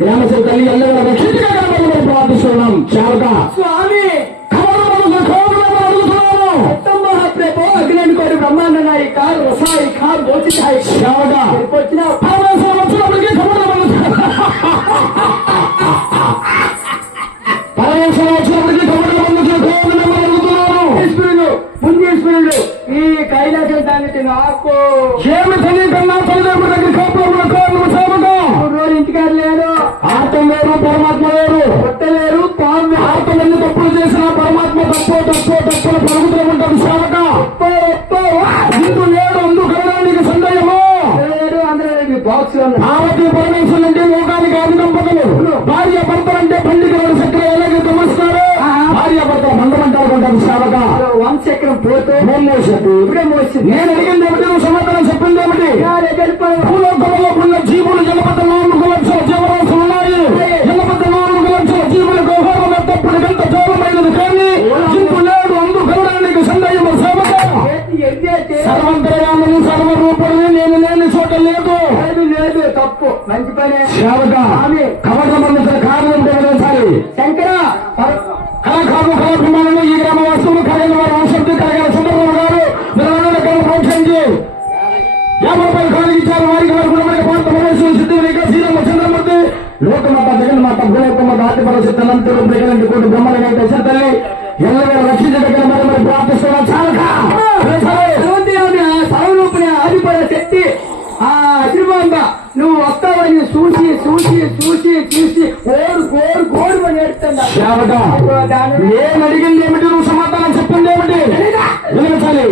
గ్రామసభ తల్లి అందరూ రక్షించగా ప్రార్థిస్తున్నాం. చావక స్వామి మహాప్రభు అఖిలాంటి కోటి బ్రహ్మాండ నాయిక రసాయిక మోచికాయిక వచ్చిన వచ్చినప్పటికీ ముందు ఈ కైలాసం సంగతి నాకు ఏమి తెలియకన్నా రోజు ఇంటికారు లేరు, ఆత్మ లేరు, పరమాత్మ లేరు, కొట్టలేరు, పాము ఆత్మలన్నీ తప్పులు చేసిన పరమాత్మ తప్పులు పరుగుతూ ఉంటారు. సేవక ఇందు లేడు, అందుకు సందేహము లేడు. అందరూ బాక్స్ పార్వతీ పరమేశ్వరులు అంటే లోకానికి ఆది దంపతులు. భార్య భర్తలంటే బండికి రెండు చక్రం ఎలాగే గమనిస్తారు. భార్య భర్త బంధమంటారుకుంటారు. సేవక వంశచక్రం పోతే ఇప్పుడే మోసింది. నేను అడిగింది ఏమిటి, నువ్వు సమాధానం చెప్పింది ఏమిటి? భూలోకంలో ఉన్న జీవులు జలపథంలో లక్షల జీవరాశులు ఉన్నాయి. జలపథంలో 4 లక్షల జీవుల గోహారం తప్పటికంత దూరమైనది. కానీ జింపు లేడు, అందుకనడానికి సందేహం. సేవక సర్వంతరయామని సర్వరూపుడిని నేను లేని చోట లేదు. తప్పు మంచి పని. సేవక కవట మందుల కారణం గమనించాలి. శంకర కళాభిమానులు ఈ గ్రామ వస్తువులు కళల వారి వంశంతో కలగల సుందరరావు గారు ప్రోత్సహించి 50 రూపాయలు కలిగించారు. వారికి వారి కుటుంబానికి పాత పరమేశ్వరుడు సిద్ధివిక శ్రీరామ చంద్రమూర్తి లోకమాత జగన్మాత భూలోకమాత ఆదిపరశ తనంతరం ప్రజలంటి కోటి బ్రహ్మలైన తల్లి ఎల్లవేళ రక్షించగల మరి ప్రార్థిస్తున్నాం. సర్వరూపిణి ఆదిపర శక్తి ఆ అదిర్వంగా నువ్వు వస్తావని చూసి ఓడు అని ఏడుతున్నా. నేను అడిగింది ఏమిటి, నువ్వు సమాధానం చెప్పింది ఏమిటి? వినిపించాలి.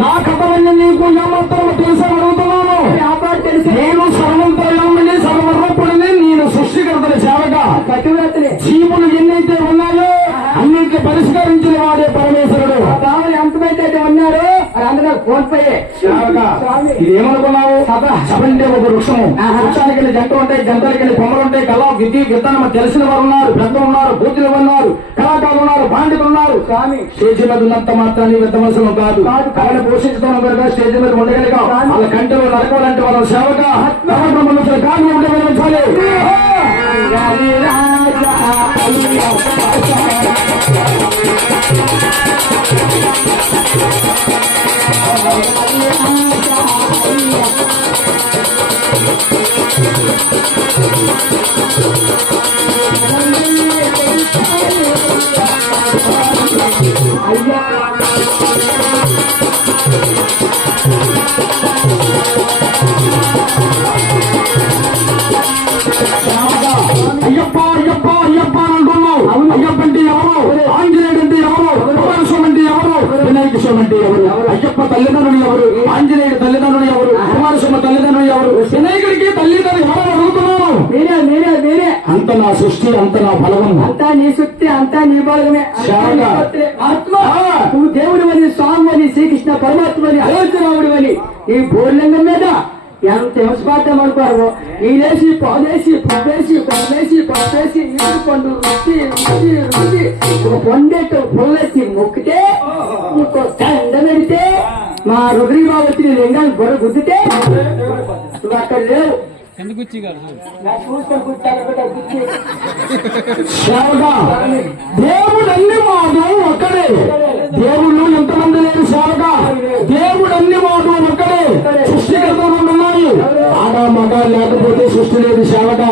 నా కథలన్నీ నీకు ఏమాత్రం తెలుసా అడుగుతున్నాను. నేను సర్వంతర్యామిని సర్వరూపుడిని, నేను సృష్టికర్తని. సేవగా జీవులు ఎన్నైతే ఉన్నాయో అన్నింటిని పరిష్కరించిన వాడే పరమేశ్వరుడు. ఎంతమైతే ఉన్నారో అందరూ కోల్పోయే. ఇది ఏమనుకున్నావు? సభ అంటే ఒక వృక్షము. వృక్షానికి వెళ్ళి జంట ఉంటాయి, జంటలకి వెళ్ళి కొమ్మలు ఉంటాయి. కళ విధి విత్తనం తెలిసిన వారు ఉన్నారు, పెద్దలు ఉన్నారు, పూజలు ఉన్నారు, కళాకారులు ఉన్నారు, పాండితులు ఉన్నారు. స్టేజ్ మీద ఉన్నంత మాత్రాన్ని విత్తవలసం కాదు. కళను పోషించడం కనుక స్టేజ్ మీద ఉండగలిగా వాళ్ళ కంటలో నరకాలంటే వాళ్ళ సేవగా కారణం ఉంటే వినిపించాలి. అయ్యా అయ్యప్ప అయ్యప్ప అయ్యప్ప అని అంటున్నావు. అయ్యప్ప అంటే ఎవరు? ఆంజనేయుడు అంటే ఎవరు? కుమారస్వామి అంటే ఎవరు? వినాయక స్వామి అంటే ఎవరు? అయ్యప్ప తల్లిదండ్రులు ఎవరు? ఆంజనేయుడు తల్లిదండ్రులు ఎవరు? కుమారస్వామి తల్లిదండ్రులు ఎవరు? వినాయకుడికి తల్లిదండ్రులు ఎవరు అడుగుతున్నావు? నేనే అంత నా సృష్టి, అంత నా బలవం, అంతా నీ శక్తి, అంతా నీ బలమే. శారదా. ఆత్మ నువ్వు దేవుడు అని, స్వామి అని, శ్రీకృష్ణ పరమాత్మ అని, అయోధ్యరాముడు అని ఈ బోర్లింగం మీద ఎంత హింసపాఠం అనుకోరు. నీరేసి పాలేసి పువ్వేసి పవ్వేసి పప్పేసి నీరు పండు రుచి రుచి రుచి ఒక పొండెట్టు పువ్వేసి మొక్కితే ఇంకో దండ పెడితే మా రుద్రీ బాబు లింగాన్ని గొడవ గుద్దితే నువ్వు అక్కడ లేవు. శారదా, దేవుడు అన్ని మాడు ఒక్కడే. దేవుళ్ళు ఎంతమంది లేరు శారదా. దేవుడు అన్ని మాడు ఒక్కడే. సృష్టికర్తలు ఉన్నాయి. ఆడ మగ లేకపోతే సృష్టి లేదు శారదా.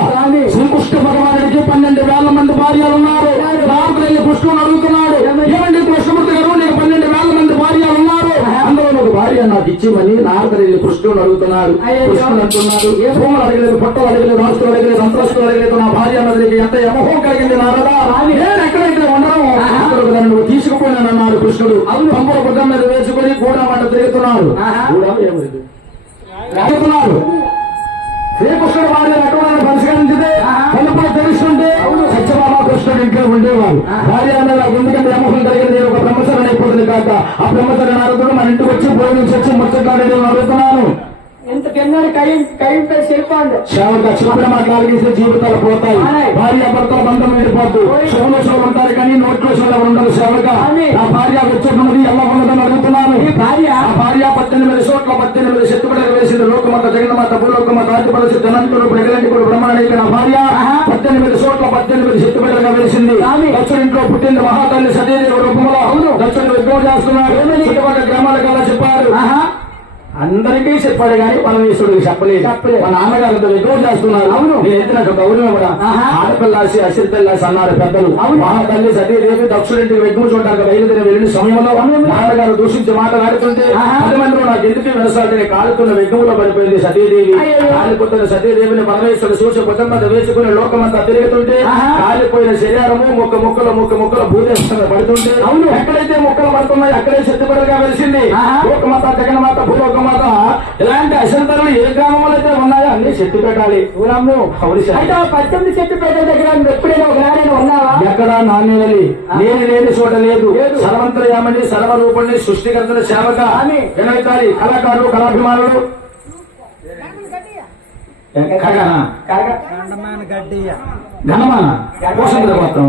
శ్రీకృష్ణ భగవానుడికి 12,000 మంది భార్యలు ఉన్నారు. రాత్రి కృష్ణుడు అడుగుతున్నాడు, ఏమండి కృష్ణమూర్తి గారు, నీకు 12,000 మంది భార్యలు ఉన్నారు, అందులో ఒక భార్య నాకు ఇచ్చిమని నారదరెల్లి కృష్ణుడు అడుగుతున్నాడు. కృష్ణుడు అంటున్నాడు, భూములు అడగలేదు, పొట్టలు అడగలేదు, ఆస్తులు అడగలేదు, అంతస్తులు అడగలేదు, నా భార్య అన్నది ఎంత యమోహం కలిగింది నారదా. నేను ఎక్కడైతే ఉండను అక్కడ దాన్ని నువ్వు తీసుకుపోయినానన్నాడు కృష్ణుడు. పంపుల బుద్ధం మీద వేసుకుని కూడా మాట తిరుగుతున్నాడు. శ్రీకృష్ణుడు భార్య ఎటువంటి పరిష్కరించితే కనుపలు తెలుస్తుంటే సత్యబాబా కృష్ణుడు ఇంట్లో ఉండేవాడు. భార్య అన్నది ఎందుకంటే యమోహం కలిగింది, ఒక బ్రహ్మచరణ అయిపోతుంది కాక ఆ బ్రహ్మచరణ నారదుడు మన ఇంటికి వచ్చి భోజనం వచ్చి ముచ్చట్లాడి నేను అడుగుతున్నాను. ఎంత కింద కయ్యంపై శిల్పాండు శారద చెప్పిన మాట్లాడితే జీవితాలు పోతాయి. భార్య భర్తల బంధం వెళ్ళిపోద్దు. శోభలోషాలు ఉంటారు కానీ నోట్లోషాలు ఉండదు. శారద నా భార్య వచ్చేటున్నది ఎలా ఉన్నదని అడుగుతున్నాను. ఆ భార్య 18 చోట్ల 18 శత్రుపడలు వేసింది. లోకమాత జగన్మాత భూలోకమాత ఆదిపరచి ధనంతుడు ప్రజలంటికుడు బ్రహ్మణి నా భార్య 18 చోట్ల 18 శత్రుపడలుగా వేసింది. దక్షిణింట్లో పుట్టింది మహాతల్లి సతీదేవి రూపంలో. దక్షిణ విగ్రహం చేస్తున్నారు. చుట్టుపక్కల గ్రామాల కల్లా చెప్పారు. అందరికీ చెప్పాడు కానీ పరమేశ్వరుడికి చెప్పలేదు. మా నాన్నగారితో విగ్రహం చేస్తున్నారు. నేను ఎత్తినట్టు గౌరవం కూడా ఆడపిల్లాసి అసిరిపిల్లాసి అన్నారు పెద్దలు. మహాతల్లి సతీదేవి దక్షుడింటికి విగ్రహం చూడడానికి బయలుదేరి వెళ్ళిన సమయంలో నాన్నగారు దూషించి మాట్లాడుతుంటే 10 మందిలో నాకు ఎందుకు వెనసాలని కాలుతున్న విగ్రహంలో పడిపోయింది సతీదేవి. కాలిపోతున్న సతీదేవిని పరమేశ్వరుడు చూసి బుద్ధం మీద వేసుకుని లోకమంతా తిరుగుతుంటే కాలిపోయిన శరీరము ముక్కలు భూదేశంగా పడుతుంటే ఎక్కడైతే ముక్కలు పడుతున్నాయి అక్కడే శక్తిపడగా వెలిసింది. లోకమాత జగన్మాత భూలోకమాత. ఇలాంటి అసంతరులు ఏ గ్రామంలో అయితే ఉన్నాయో అన్ని శక్తి పెట్టాలి. ఊరమ్ము అయితే 18 చెట్టు పెట్టే దగ్గర ఎప్పుడైనా ఒక నారాయణ ఉన్నావా? ఎక్కడ నాణ్యవలి నేను లేని చోట లేదు. సర్వంతర్యామని సర్వరూపుణ్ణి సృష్టికర్తల సేవక వినయతాలి కళాకారులు కళాభిమానులు ఘనమాన పోషణ మొత్తం